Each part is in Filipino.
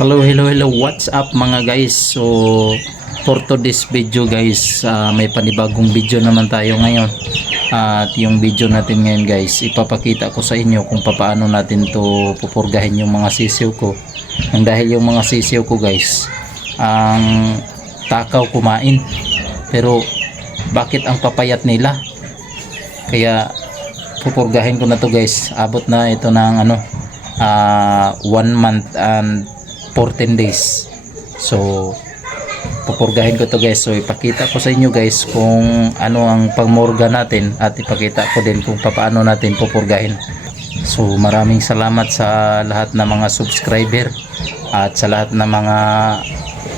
Hello, what's up mga guys? So for today's video guys, may panibagong video naman tayo ngayon. At yung video natin ngayon guys, ipapakita ko sa inyo kung paano natin to pupurgahin yung mga sisiw ko. Dahil yung mga sisiw ko guys, ang takaw kumain. Pero bakit ang papayat nila? Kaya pupurgahin ko na to guys. Abot na ito ng 1 month and 14 days. So pupurgahin ko to guys. So ipakita ko sa inyo guys kung ano ang pangmorga natin at ipakita ko din kung paano natin pupurgahin. So maraming salamat sa lahat ng mga subscriber at sa lahat ng mga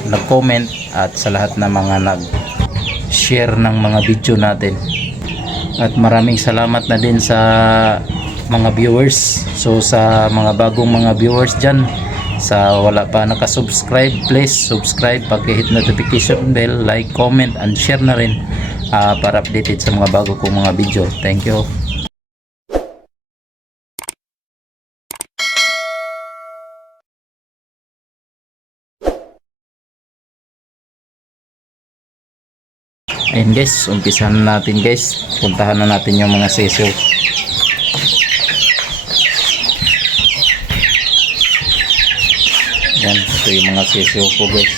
nag-comment at sa lahat ng mga nag-share ng mga video natin. At maraming salamat na din sa mga viewers. So sa mga bagong mga viewers dyan, sa wala pa nakasubscribe, please subscribe, pag-hit notification bell, like, comment and share na rin para updated sa mga bago kong mga video. Thank you. Ayun guys, umpisahan natin guys. Puntahan na natin yung mga sisiw. Yan, ito yung mga sisiw ko guys.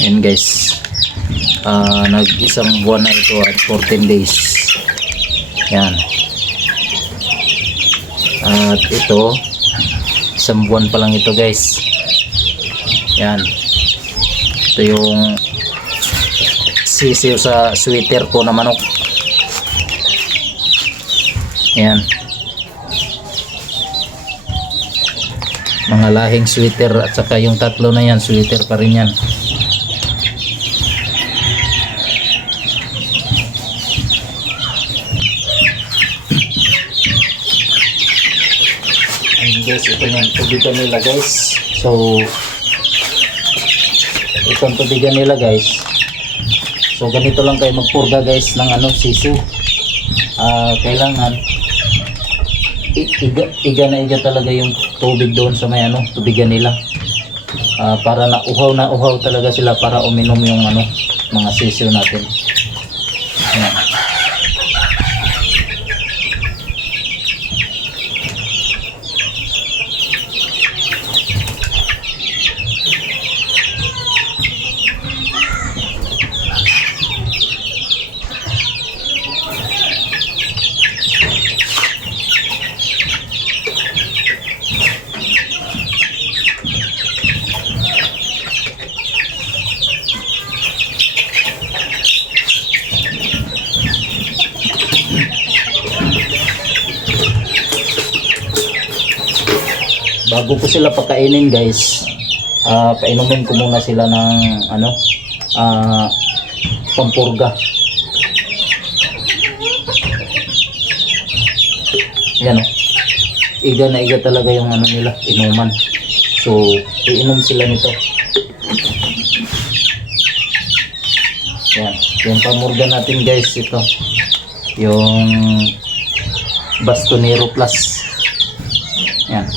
Yan guys, nag-isang buwan na ito at 14 days. Yan. At ito, isang buwan pa lang ito guys. Yan. Ito yung sisiw sa sweater ko na manok. Yan. Mga lahing sweater at saka yung tatlo na yan, sweater pa rin yan. Ayun guys, ito yung tubigan nila guys. So itong tubigan nila guys. So ganito lang kayo magpurga guys ng sisiw. Kailangan iga talaga yung tubig doon sa may tubigan nila, para na uhaw talaga sila para uminom yung mga sisiw natin. Ayan. Bago ko sila pakainin guys, painumin ko muna sila ng pampurga. Yan iga na iga talaga yung nila, inuman. So iinom sila nito. Yan, yung pamurga natin guys, ito yung Bastonero Plus. Yan.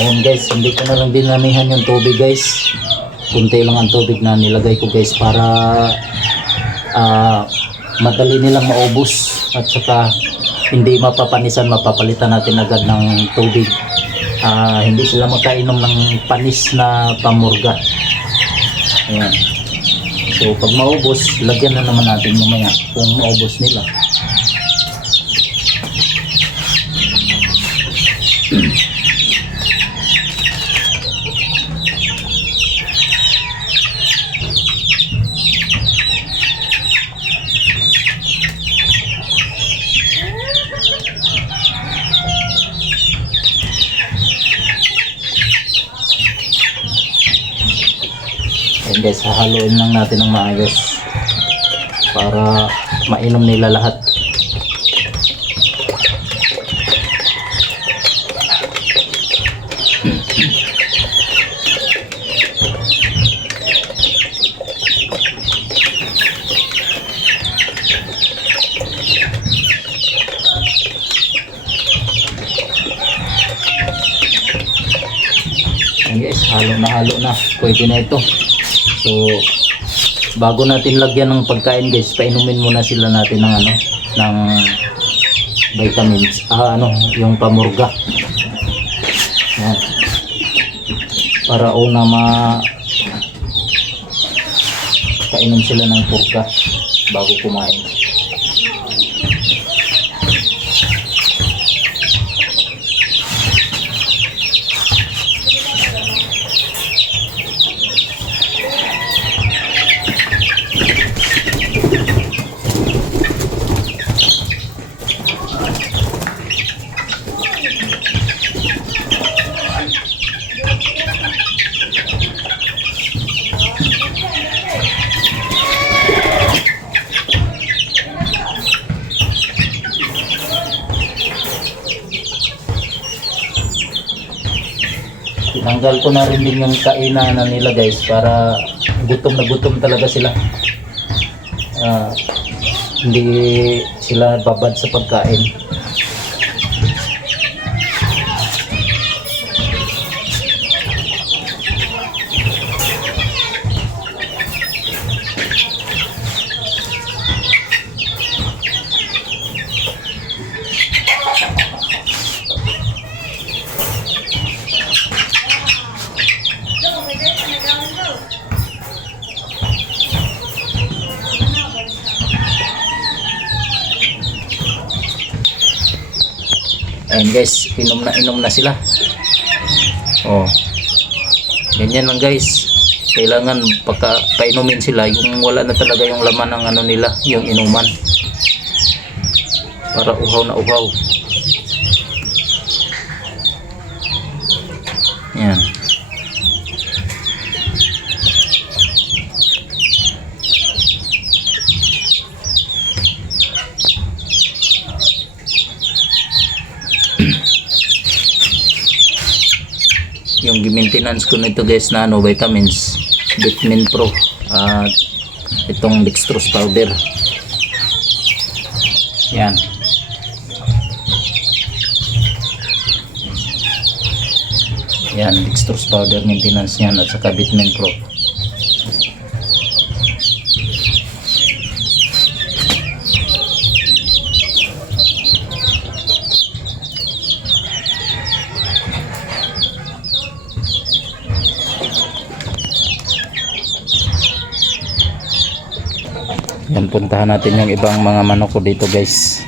Ayan guys, hindi ko na lang dinamihan yung tubig guys. Kunti lang ang tubig na nilagay ko guys para madali nilang maubos at saka hindi mapapanisan, mapapalitan natin agad ng tubig. Hindi sila makainom ng panis na pamurga. Ayan. So pag maubos, lagyan na naman natin mamaya kung maubos nila. Ayan guys, hahaluin lang natin ng maayos para mainom nila lahat. Ayan guys, halo na, pwede na ito. So bago natin lagyan ng pagkain guys, painumin muna sila natin ng ng vitamins, yung pamurga. Ayan, para una painom sila ng purga bago kumain. Tinanggal ko na rin din yung kainan nila guys, para gutom na gutom talaga sila. Hindi sila babad sa pagkain. Ayan guys, inom na sila. Oh, ganyan lang guys. Kailangan painumin sila yung wala na talaga yung laman ng nila, yung inuman, para uhaw na uhaw. Yan. Yung maintenance ko nito guys na vitamins, Vitamin Pro at itong dextrose powder. Yan. Yan, dextrose powder maintenance yan, at saka Vitamin Pro. Yan, puntahan natin yung ibang mga manok ko dito guys.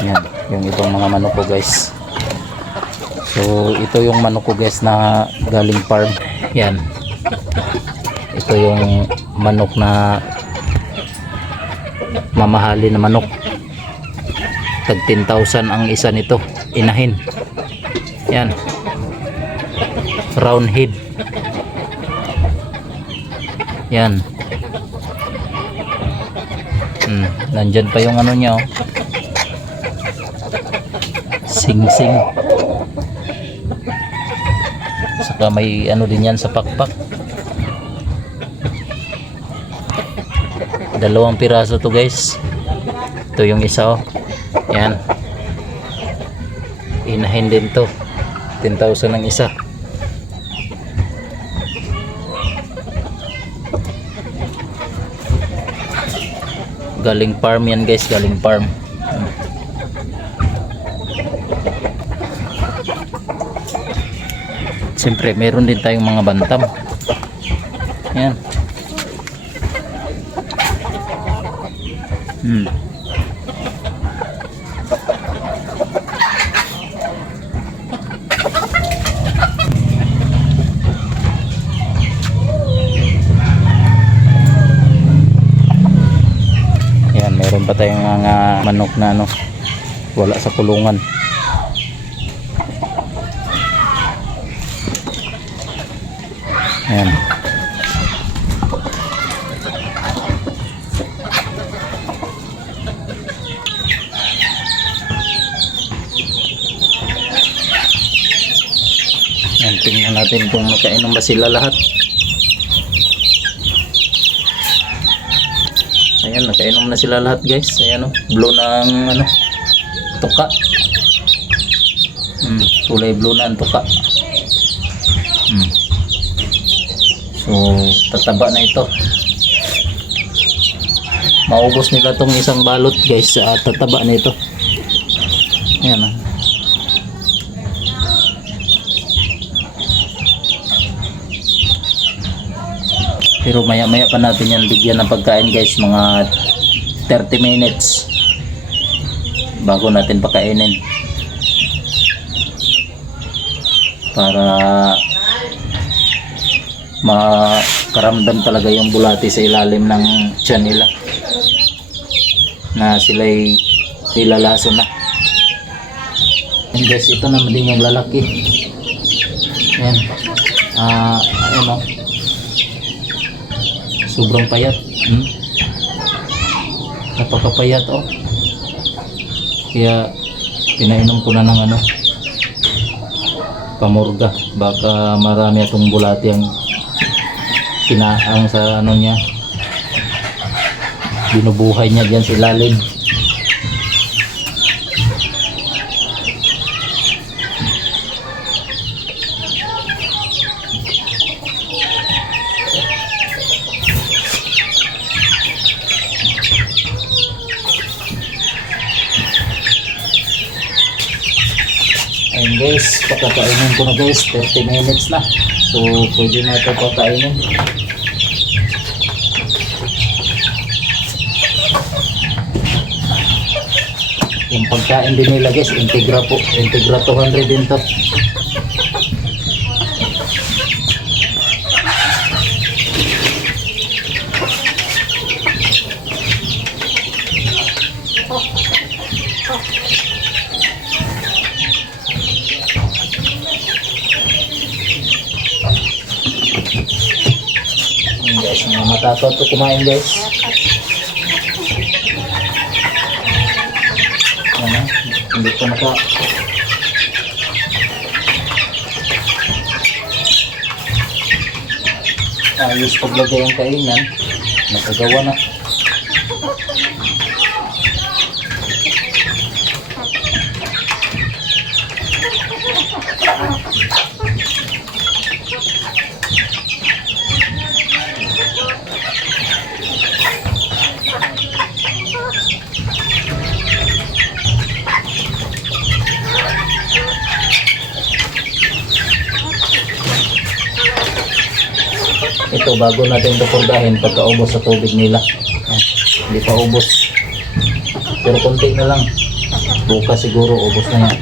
Yan, yung ibang mga manok ko guys. So ito yung manok ko guys na galing farm. Yan, ito yung manok na mamahalin na manok. Tag 10,000 ang isa nito, inahin. Yan, round head. Yan. Nandyan pa yung niya, oh. Sing-sing. Saka may din yan sa pakpak. 2 piraso to guys. Ito yung isa, oh. Yan. Inahin din to. 10,000 ang isa. Galing farm yan guys, galing farm. Siyempre meron din tayong mga bantam. Yan. Yan, meron pa tayong mga manok na wala sa kulungan. Ayan. Ayan, tingnan natin kung makainom ba sila lahat. Ayan, nakainom na sila lahat guys. Ayan o, blue ng ano, tuka. Kulay blue na ang tuka. So, tataba na ito. Maubos nila tong isang balot guys sa tataba na ito. Ayan o. Pero maya maya pa natin yan bigyan ng pagkain guys, mga 30 minutes bago natin pakainin para makaramdam talaga yung bulati sa ilalim ng tiyan nila na sila'y nilalaso na. And guys, ito naman din yung lalaki. Ayan. Ayan o, sobrang payat. Napakapayat oh. Kaya pinainom ko na ng ano, pamurga. Baka marami atong bulati ang kinaang sa ano niya, binubuhay niya dyan sa ilalim. Ayun guys, pakakainin ko na guys, 30 minutes na. So pwede na ito pakainin. Yung pagkain din nila guys, Integra po, Integra 200 din to. Guys, mga matato to kumain guys. Ano, hindi ko naka ayos paglagay ang kainan, nakagawa na. Ito bago natin ito purgahin pagkaubos sa tubig nila. Hindi pa ubos, pero konti na lang, bukas siguro ubos na yan.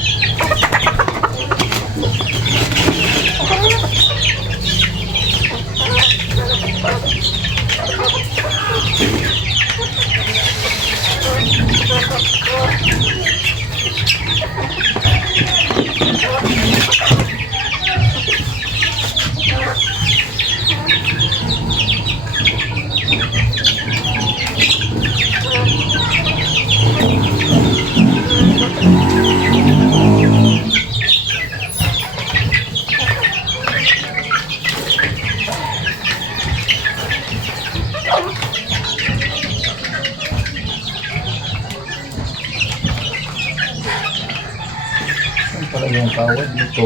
Pala yung kawad nito.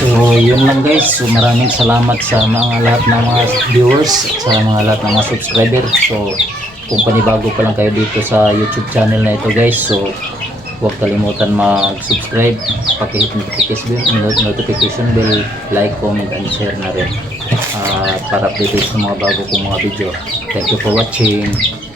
So yun lang guys, so maraming salamat sa mga lahat ng mga viewers, sa mga lahat ng mga subscriber. So kung panibago pa lang kayo dito sa YouTube channel na ito guys, so huwag kalimutan mag-subscribe, paki-hit notification bell, like, comment, and share na rin. para update sa mga bago kong mga video. Thank you for watching.